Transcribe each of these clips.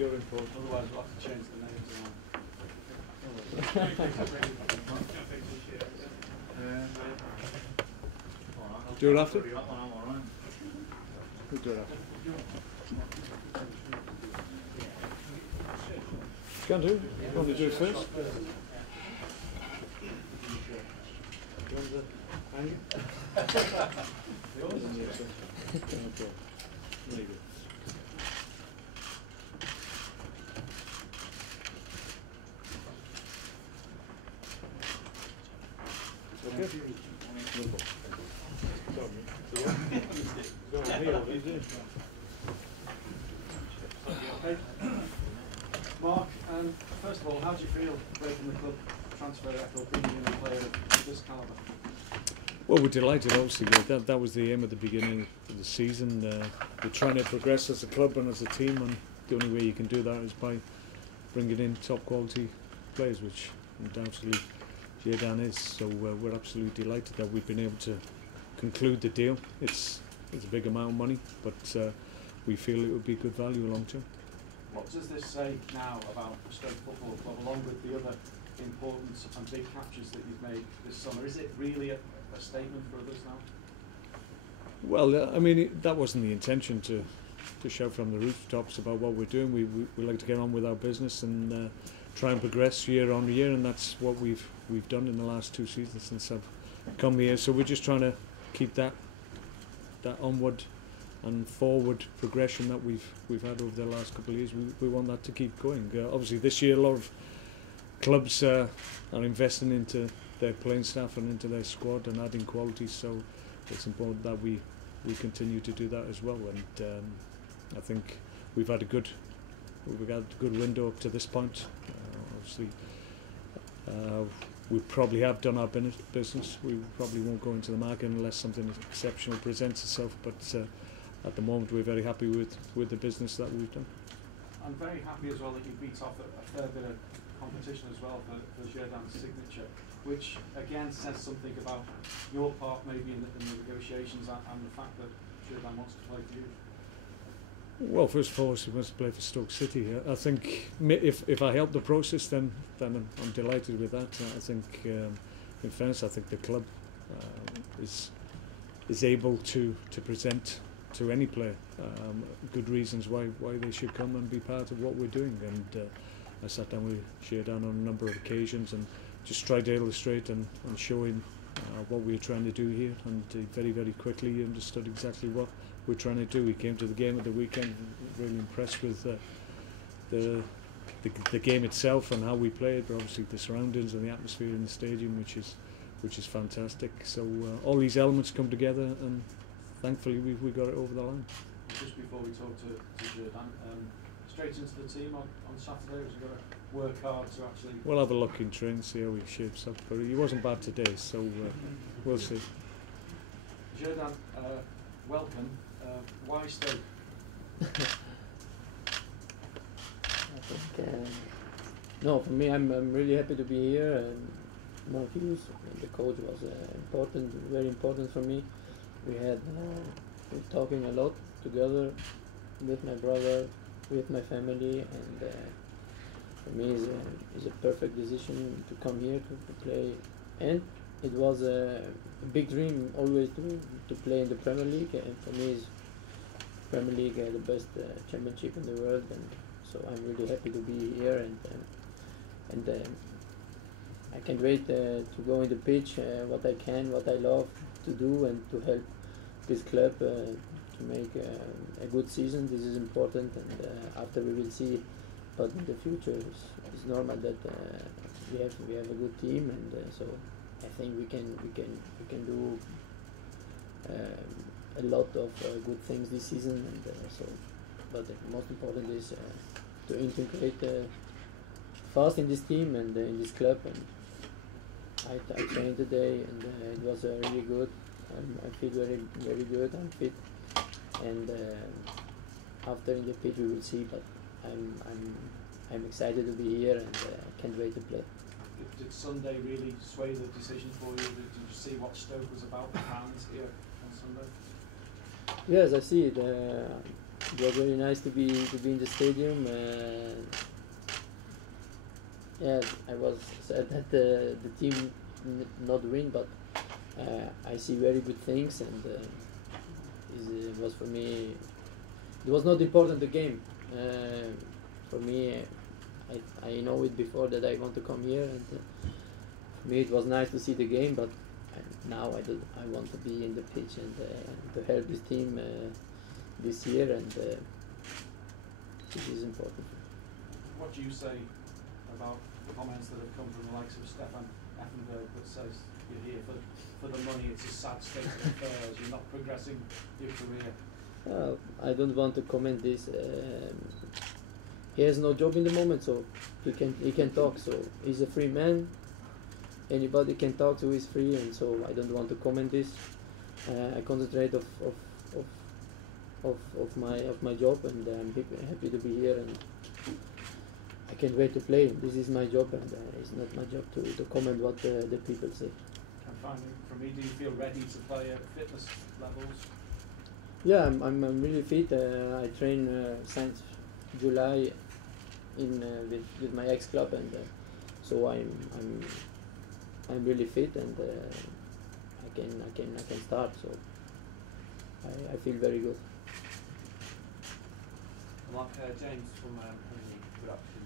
your input. Otherwise we'll have to change the names around. Do it after? We'll do it after. Can do. You want to do it first? You want to hang it? Okay. Very good. Okay. Mark, first of all, how do you feel breaking the club transfer record, bringing in a player of this calibre? Well, we're delighted, obviously. That was the aim at the beginning of the season. We're trying to progress as a club and as a team, and the only way you can do that is by bringing in top quality players, which undoubtedly Xherdan is. So we're absolutely delighted that we've been able to conclude the deal. It's a big amount of money, but we feel it would be good value long term. What does this say now about the Stoke Football Club, along with the other important and big captures that you've made this summer? Is it really a statement for others now? Well, I mean, that wasn't the intention to shout from the rooftops about what we're doing. We like to get on with our business and try and progress year on year, and that's what we've done in the last 2 seasons since I've come here. So we're just trying to keep that onward and forward progression that we've had over the last couple of years. We want that to keep going. Obviously, this year a lot of clubs are investing into their playing staff and into their squad and adding quality. So it's important that we continue to do that as well. And I think we've had a good window up to this point. Obviously, we probably have done our business. We probably won't go into the market unless something exceptional presents itself. But at the moment, we're very happy with the business that we've done. I'm very happy as well that you beat off a fair bit of competition as well for Xherdan's signature, which again says something about your part maybe in the negotiations and the fact that Xherdan wants to play for you. Well, first of all, he wants to play for Stoke City. I think if I help the process, then I'm delighted with that. I think, in fairness, I think the club is able to present to any player good reasons why they should come and be part of what we're doing. And I sat down with Xherdan on a number of occasions and just tried to illustrate and show him what we were trying to do here. And very, very quickly he understood exactly what we're trying to do. He came to the game at the weekend, really impressed with the game itself and how we played, but obviously the surroundings and the atmosphere in the stadium, which is fantastic. So all these elements come together, and thankfully we got it over the line. Just before we talk to Xherdan, straight into the team on Saturday, was you got to work hard to actually... We'll have a look in train, see how he shapes up, but he wasn't bad today, so we'll see. Xherdan, welcome. Why Stoke? No, for me, I'm really happy to be here. My views, the coach was important, very important for me. We had been talking a lot together with my brother, with my family, and for me it's a perfect decision to come here to play. And it was a big dream always to play in the Premier League, and for me it's Premier League the best championship in the world, and so I'm really happy to be here, and I can't wait to go in the pitch, what I can, what I love to do, and to help this club to make a good season. This is important, and after we will see, but in the future it's normal that we have a good team, and so I think we can do a lot of good things this season, and so. But the most important is to integrate fast in this team and in this club. And I trained today, and it was really good. I feel very good. I'm fit, and after in the pitch we will see. But I'm excited to be here, and can't wait to play. Did Sunday really sway the decision for you? Did you see what Stoke was about, the fans here on Sunday? Yes, I see it. it was very nice to be in the stadium. Yeah, I was sad that the team not win, but I see very good things, and it was for me. It was not important the game. For me, I know it before that I want to come here, and for me it was nice to see the game. But now I want to be in the pitch and to help this team this year, and this is important. What do you say about comments that have come from the likes of Stefan Effenberg that says you're here for the money, it's a sad state of affairs, you're not progressing your career? I don't want to comment this. He has no job in the moment, so he can talk. So he's a free man. Anybody can talk, so he's free, and so I don't want to comment this. I concentrate of my job, and I'm happy to be here, and I can't wait to play. This is my job, and it's not my job to comment what the people say. And finally, for me, do you feel ready to play at fitness levels? Yeah, I'm really fit. I train since July with my ex club, and so I'm really fit, and I can start. So I feel very good. Mark, James from Premier League Productions.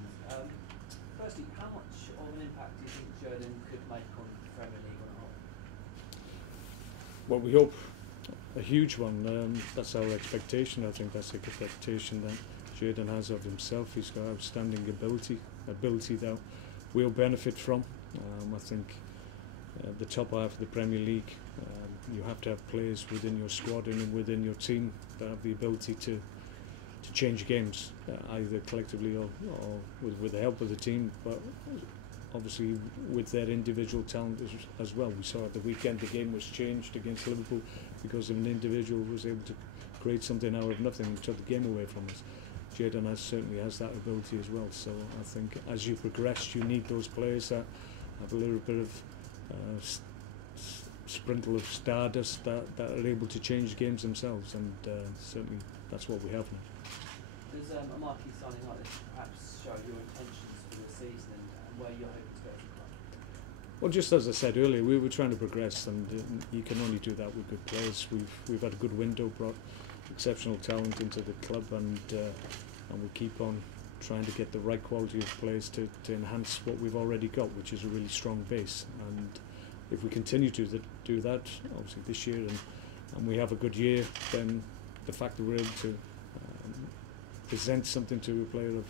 Firstly, how much of an impact do you think Xherdan could make on the Premier League on a whole? Well, we hope a huge one. That's our expectation. I think that's the expectation that Xherdan has of himself. He's got outstanding ability that we'll benefit from. I think the top half of the Premier League, you have to have players within your squad and within your team that have the ability to change games, either collectively or with the help of the team, but obviously with their individual talent as well. We saw at the weekend the game was changed against Liverpool because an individual was able to create something out of nothing and took the game away from us. Xherdan certainly has that ability as well, so I think as you progress you need those players that have a little bit of sprinkle of stardust that are able to change games themselves, and certainly that's what we have now. Does a marquee signing like this perhaps show your intentions for the season and where you're hoping to go to the club? Well, just as I said earlier, we were trying to progress, and you can only do that with good players. We've had a good window, brought exceptional talent into the club, and we keep on trying to get the right quality of players to enhance what we've already got, which is a really strong base. And if we continue to do that, obviously this year, and we have a good year, then the fact that we're able to present something to a player of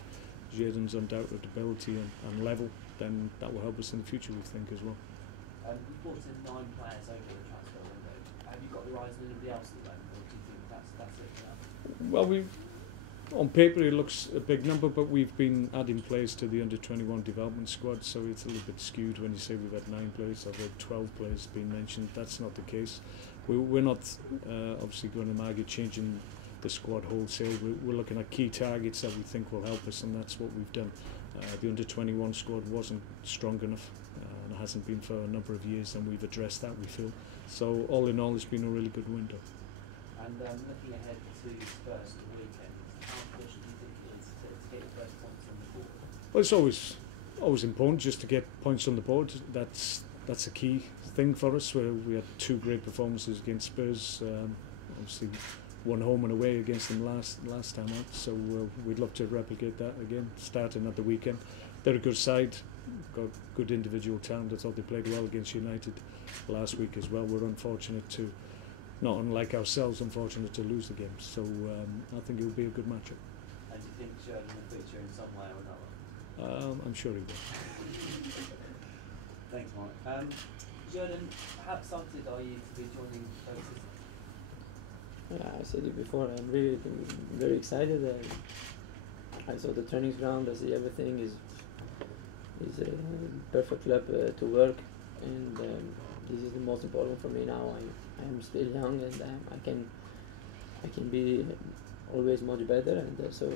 Xherdan's undoubted ability and level, then that will help us in the future, we think, as well. You brought in 9 players over the transfer window. Have you got your eyes on anybody else at the moment, or do you think that's it now? Well, on paper it looks a big number, but we've been adding players to the under-21 development squad, so it's a little bit skewed when you say we've had 9 players. I've had 12 players being mentioned. That's not the case. We're not obviously going to argue changing the squad wholesale. We're looking at key targets that we think will help us, and that's what we've done. The under-21 squad wasn't strong enough, and it hasn't been for a number of years, and we've addressed that, we feel. So all in all, it's been a really good window. And looking ahead to Spurs at the weekend, how important do you think it is to get your first points on the board? Well, it's always important just to get points on the board. That's a key thing for us. We had 2 great performances against Spurs. Obviously, one home and away against them last time out. So we'd love to replicate that again, starting at the weekend. They're a good side, got good individual talent. I thought they played well against United last week as well. We're unfortunate to, not unlike ourselves, unfortunate to lose the game. So I think it will be a good matchup. And do you think Xherdan will feature in some way or another? I'm sure he will. Thanks, Mark. Xherdan, how excited are you to be joining Stoke City? Yeah, I said it before. I'm really very excited. I saw the training ground. I see everything is a perfect club to work, and this is the most important for me now. I am still young, and I can be always much better. And so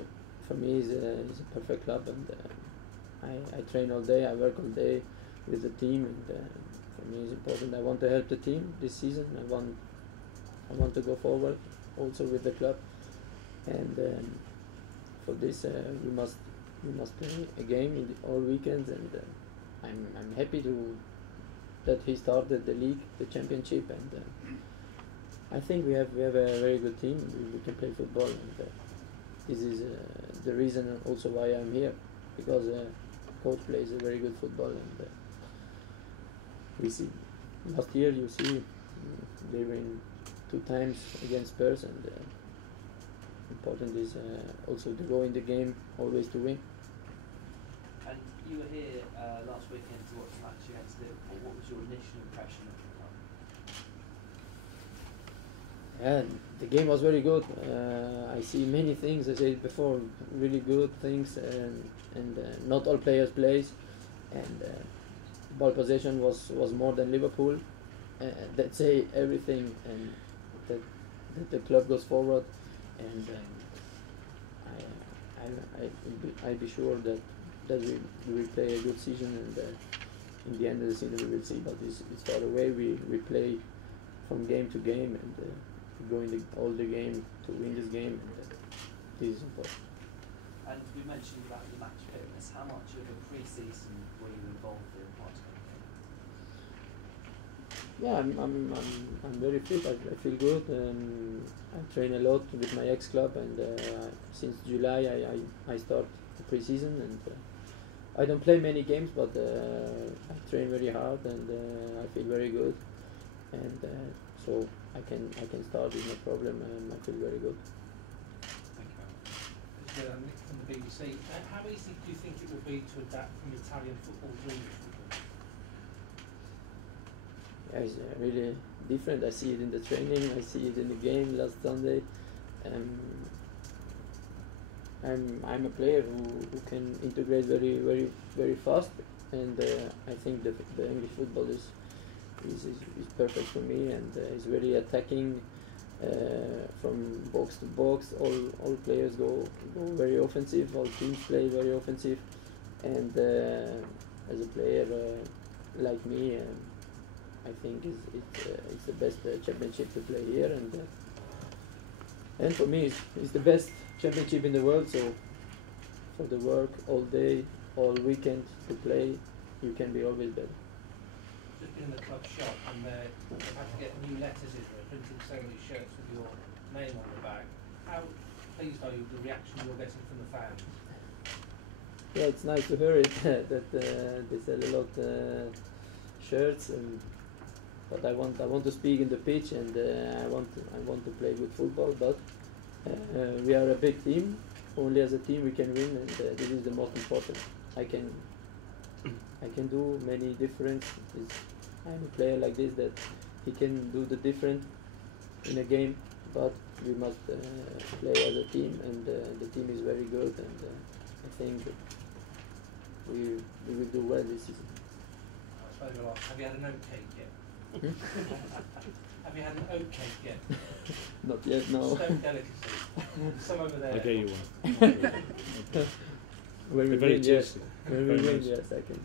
for me, it's a perfect club, and I train all day. I work all day with the team, and for me, it's important. I want to help the team this season. I want to go forward also with the club, and for this we must play a game in all weekends, and I'm happy to that he started the league, the championship, and I think we have a very good team. We can play football, and this is the reason also why I'm here, because coach plays a very good football, and we see last year you see they win 2 times against Spurs, and important is also to go in the game always to win. And you were here last weekend to watch the match against Liverpool. What was your initial impression of the club? Yeah, the game was very good. I see many things, I said before, really good things, and not all players plays, and ball possession was more than Liverpool. That say everything, and that the club goes forward, and I be sure that we will play a good season, and in the end of the season we will see. But it's far away. We play from game to game, and go in all the game to win this game, and this is important. And we mentioned about your match fitness. How much of a pre-season were you involved in participating? Yeah, I'm very fit. I feel good. I train a lot with my ex-club, and since July I start the pre-season, and I don't play many games, but I train very hard, and I feel very good, and so I can start with no problem, and I feel very good. Thank you very much. Nick from the BBC. How easy do you think it will be to adapt from Italian football to English football? Yeah, it's really different. I see it in the training. I see it in the game last Sunday. I'm a player who can integrate very fast, and I think the English football is perfect for me, and is very attacking from box to box. All players go very offensive. All teams play very offensive, and as a player like me, I think it's the best championship to play here, and for me it's the best championship in the world. So for the work all day, all weekend to play, you can be always better. Just been in the club shop, and they've had to get new letters in there, printing so many shirts with your name on the back. How pleased are you with the reaction you're getting from the fans? Yeah, it's nice to hear it that they sell a lot shirts, but I want to speak in the pitch, and I want to play good football. But we are a big team. Only as a team we can win, and this is the most important. I can do many difference. I'm a player like this that he can do the different in a game, but we must play as a team, and the team is very good, and I think that we will do well this season. I suppose we'll ask, have you had an oat cake yet? Have you had an oat cake yet? Not yet, no. Stoke delicacy. Some over there. I'll get you one. When we They're very win, yes. tasty. When we Very win, nice. yes, I can.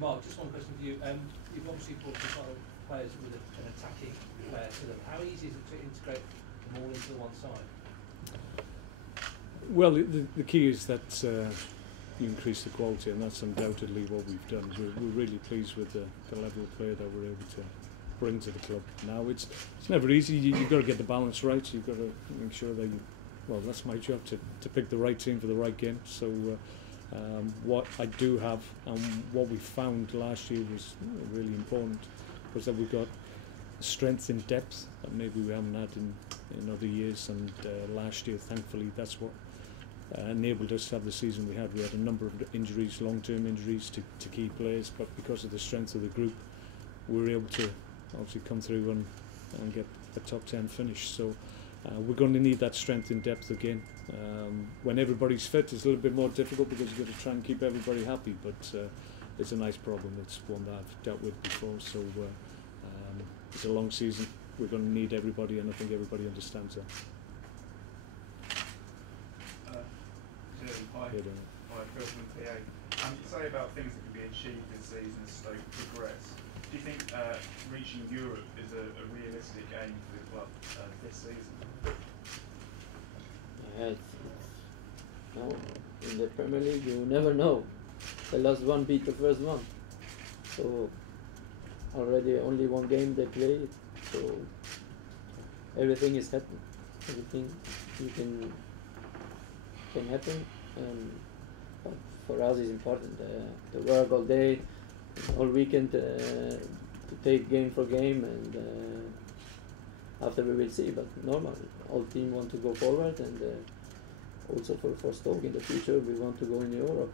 Mark, just one question for you. You've obviously brought a lot of players with an attacking player to them. How easy is it to integrate them all into one side? Well, the key is that you increase the quality, and that's undoubtedly what we've done. We're really pleased with the level of player that we're able to bring to the club. Now it's never easy. You've got to get the balance right. You've got to make sure that well, that's my job to pick the right team for the right game. So what I do have, and what we found last year was really important, was that we've got strength in depth that maybe we haven't had in other years, and last year thankfully that's what enabled us to have the season we had. We had a number of injuries, long-term injuries to key players, but because of the strength of the group we were able to obviously come through and get a top 10 finish. So we're going to need that strength in depth again. When everybody's fit it's a little bit more difficult because you've got to try and keep everybody happy, but it's a nice problem. It's one that I've dealt with before, so it's a long season. We're going to need everybody, and I think everybody understands that. Hi, Phil from PA. You say about things that can be achieved this season as Stoke progress. Do you think reaching Europe is a realistic aim for the club this season? No, in the Premier League you never know. The last one beat the first one. So already only one game they played. So everything is happening. Everything you can happen. But for us it's important to work all day, all weekend to take game for game, and after we will see. But normal, all team want to go forward, and also for Stoke in the future we want to go in Europe.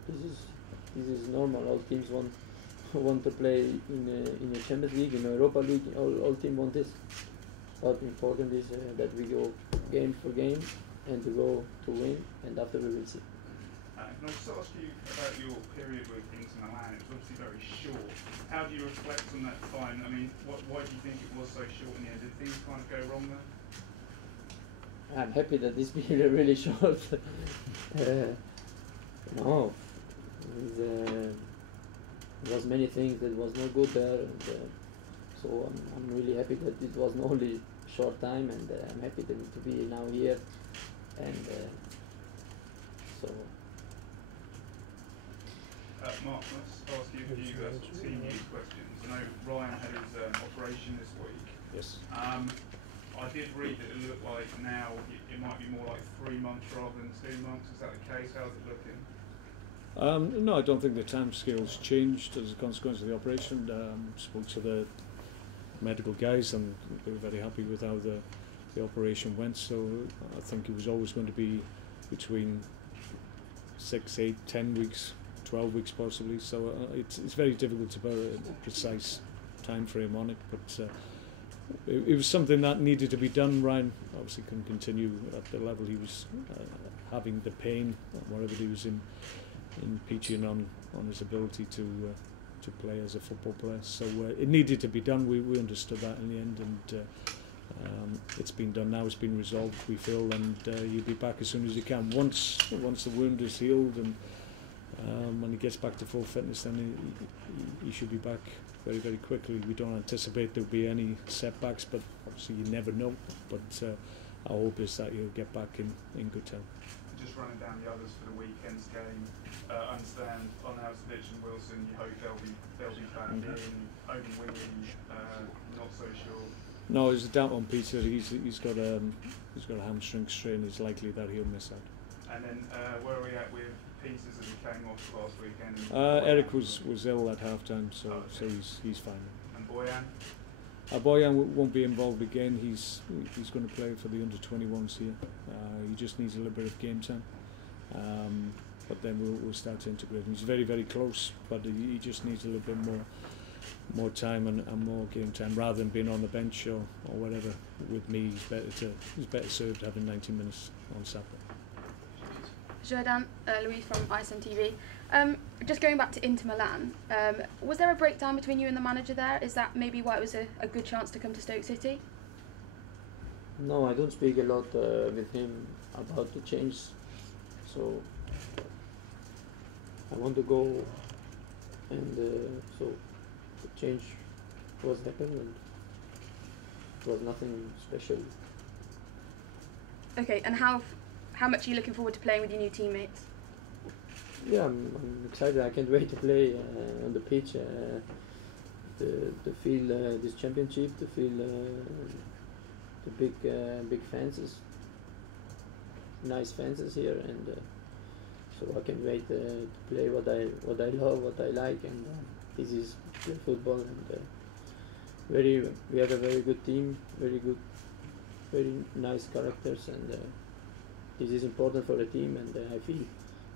This is normal. All teams want to play in the Champions League, in Europa League. All team want this. But important is that we go game for game and to go to win, and after we will see. Can I just ask you about your period with Inter Milan? It was obviously very short. How do you reflect on that time? I mean, why do you think it was so short in the end? Did things kind of go wrong there? I'm happy that this period really short. No, there was many things that was not good there, and so I'm really happy that it was only short time, and I'm happy to be now here, and so. Mark, let's ask you a few sort of team news questions. I know Ryan had his operation this week. Yes. I did read that it looked like now it might be more like 3 months rather than 2 months. Is that the case? How's it looking? No, I don't think the time scale's changed as a consequence of the operation. Spoke to the medical guys, and they were very happy with how the operation went. So I think it was always going to be between 6, 8, 10 weeks, 12 weeks possibly. So it's very difficult to put a precise time frame on it, but it was something that needed to be done. Ryan obviously couldn't continue at the level he was having, the pain, whatever he was impinging on his ability to play as a football player. So it needed to be done. We understood that in the end, and it's been done now. It's been resolved, we feel, and you'll be back as soon as you can. Once the wound is healed, and when he gets back to full fitness, then he should be back very, very quickly. We don't anticipate there'll be any setbacks, but obviously you never know. But our hope is that he'll get back in good time. Just running down the others for the weekend's game. Understand on Arnautovic and Wilson, you hope they'll be back in. Only William, not so sure. No, there's a doubt on Peter. He's got a hamstring strain. It's likely that he'll miss out. And then where are we at with Peters as he came off last weekend? Eric was ill at half time, so he's fine. And Boyan? Boyan won't be involved again. He's going to play for the under-21s here. He just needs a little bit of game time, but then we'll start to integrate him. He's very, very close, but he just needs a little bit more time and more game time, rather than being on the bench or whatever. With me, he's better served having 90 minutes on Saturday. Xherdan, Louise from ISN TV. Just going back to Inter Milan, was there a breakdown between you and the manager there? Is that maybe why it was a good chance to come to Stoke City? No, I don't speak a lot with him about the change, so I want to go, and so the change was happened, and it was nothing special. Okay, and how much are you looking forward to playing with your new teammates? Yeah, I'm excited. I can't wait to play on the pitch, to feel this championship, to feel the big fences, nice fences here, and so I can't wait to play what I love, what I like, and this is play football, and we have a very good team, very nice characters, and this is important for the team, and I feel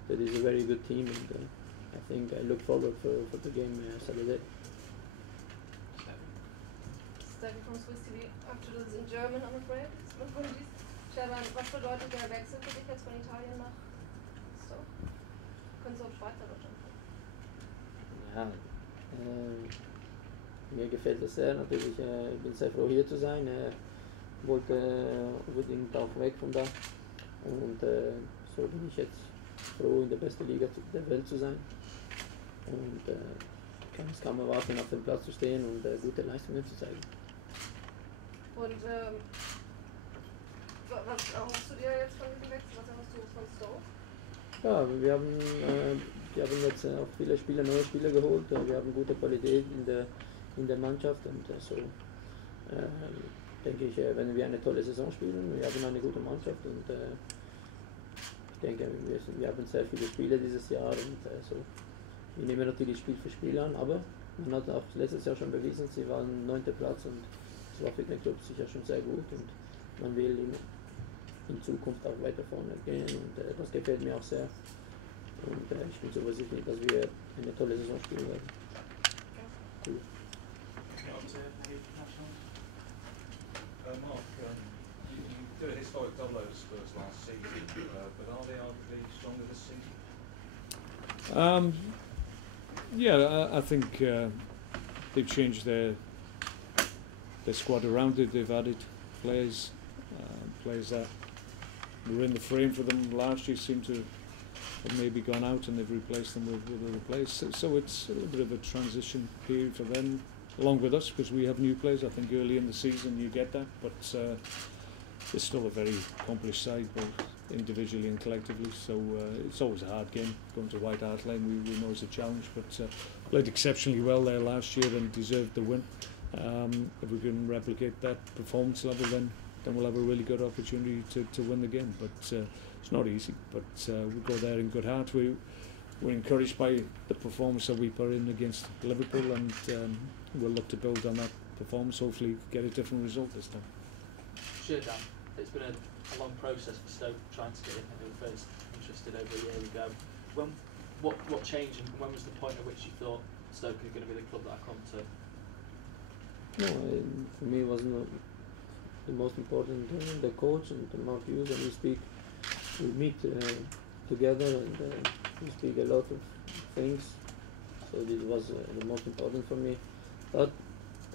that it's a very good team, and I think I look forward for the game Saturday. Steffen from Swiss TV. After this in German, I'm afraid. Apologies. Xherdan, was bedeutet der Wechsel für dich jetzt von Italien nach Stoke? Können Sie auf Schweizerdeutsch antworten? Ja, mir gefällt es sehr natürlich. Ich bin sehr froh hier zu sein. Wollte unbedingt auch weg von da. Und so bin ich jetzt froh, in der besten Liga der Welt zu sein. Und kann es kaum erwarten, auf dem Platz zu stehen und gute Leistungen zu zeigen. Und du Was erhoffst du dir jetzt von diesem Wechsel? Was erhoffst du von Stoke? Ja, wir haben jetzt auch viele Spieler, neue Spieler geholt. Wir haben gute Qualität in der Mannschaft und so denke ich, wenn wir eine tolle Saison spielen, wir haben eine gute Mannschaft und ich denke, wir haben sehr viele Spiele dieses Jahr und so. Wir nehmen natürlich Spiel für Spiel an, aber man hat auch letztes Jahr schon bewiesen, sie waren 9. Platz und es war für den Club sicher schon sehr gut und man will in Zukunft auch weiter vorne gehen und das gefällt mir auch sehr. Und ich bin zuversichtlich, dass wir eine tolle Saison spielen werden. Cool. Mark, you did a historic double over Spurs last season, but are they arguably stronger this season? Yeah, I think they've changed their squad around it. They've added players that were in the frame for them last year seem to have maybe gone out and they've replaced them with other players. So it's a little bit of a transition period for them, along with us, because we have new players. I think early in the season you get that, but it's still a very accomplished side, both individually and collectively. So it's always a hard game going to White Hart Lane. We know it's a challenge, but played exceptionally well there last year and deserved the win. If we can replicate that performance level, then we'll have a really good opportunity to win the game. But it's not easy. But we go there in good heart. We're encouraged by the performance that we put in against Liverpool, and we'll look to build on that performance. Hopefully, get a different result this time. Xherdan, it's been a long process for Stoke trying to get in. They were first interested over a year ago. What changed, and when was the point at which you thought Stoke is going to be the club that I come to? No, for me it was not the most important. The coach and Mark Hughes and we meet together and we speak a lot of things. So this was the most important for me. But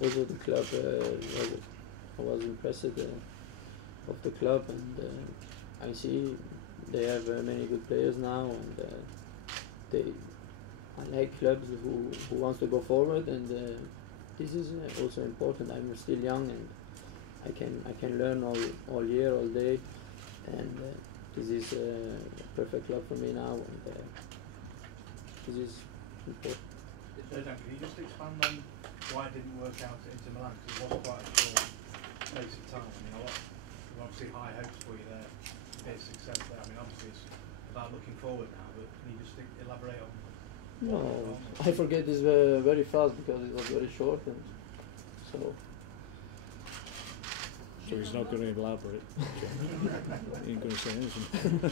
also the club, I was impressed of the club, and I see they have many good players now, and I like clubs who wants to go forward, and this is also important. I'm still young and I can learn all year, all day, and this is a perfect club for me now, and this is important. Xherdan, can you just expand on why it didn't work out at Inter Milan? Because it was quite a short space of time. I mean, we've obviously high hopes for you there, bit of success there. I mean, obviously it's about looking forward now, but can you just elaborate on? No, I forget this very fast because it was very short, and so. So he's not going to elaborate. He ain't going to say anything. The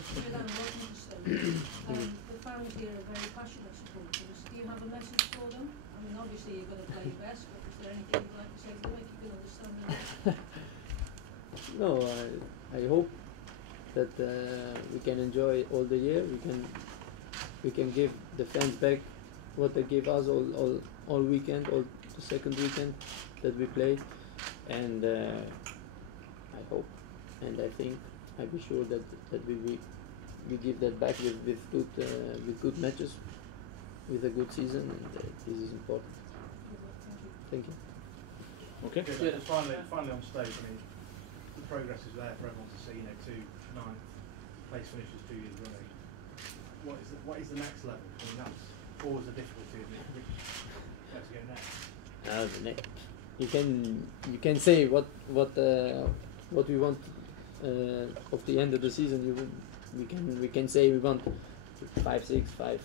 fans here are very passionate supporters. Do you have a message for them? I mean, obviously you've got to play your best, but is there anything you'd like to say to make you can understand them? No, I hope that we can enjoy all the year. We can give the fans back what they give us all weekend, all the second weekend that we play, and I hope and I think I be sure that we give that back with good matches, with a good season, and this is important. Thank you. Okay. Yeah, just finally on Stoke, I mean, the progress is there for everyone to see. You know, 2 9th place finishes 2 years running. What is the next level? I mean, that's always a difficulty, isn't it? Where to go next? You can say what we want of the end of the season. We can say we want 5, 6, 5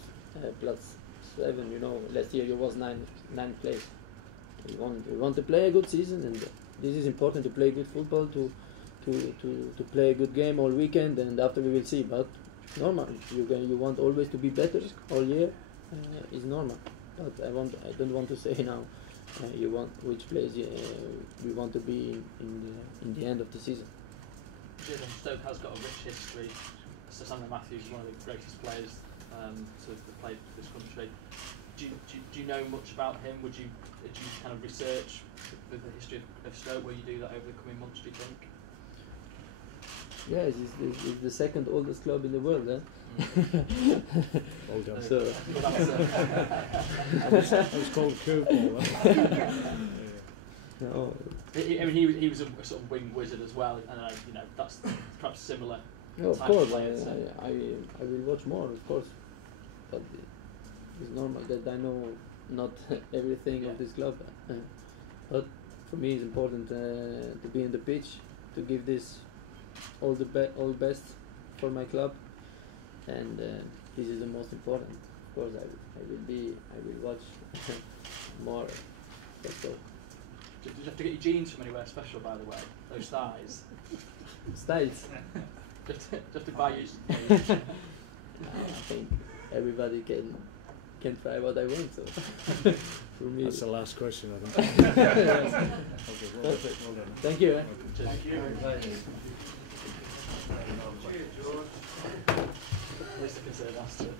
plus 7. You know, last year it was 9th place. We want to play a good season, and this is important to play good football, to play a good game all weekend, and after we will see. But normal, you want always to be better all year. Is normal. But I don't want to say now. You want which place we want to be in the end of the season. Stoke has got a rich history. So Samuel Matthews is one of the greatest players to have played for this country. Do you know much about him? Did you kind of research the history of Stoke? Will you do that over the coming months, do you think? Yeah, it's the second oldest club in the world, eh? Well done. So that was called a curveball. no, I mean, he was a sort of wing wizard as well, and you know, that's perhaps similar. No, of type course, player, I will watch more, of course, but it's normal that I know not everything of this club. But for me, it's important to be in the pitch, to give this all best for my club, and this is the most important. Of course, I will watch more. So. Did you have to get your jeans from anywhere special, by the way? Those thighs. Styles. just to buy you. I think everybody can try what I want. So for me, That's the last question, I think. Yes. Okay, well done. Thank you. Cheers. Thank you. At least I can say that's it.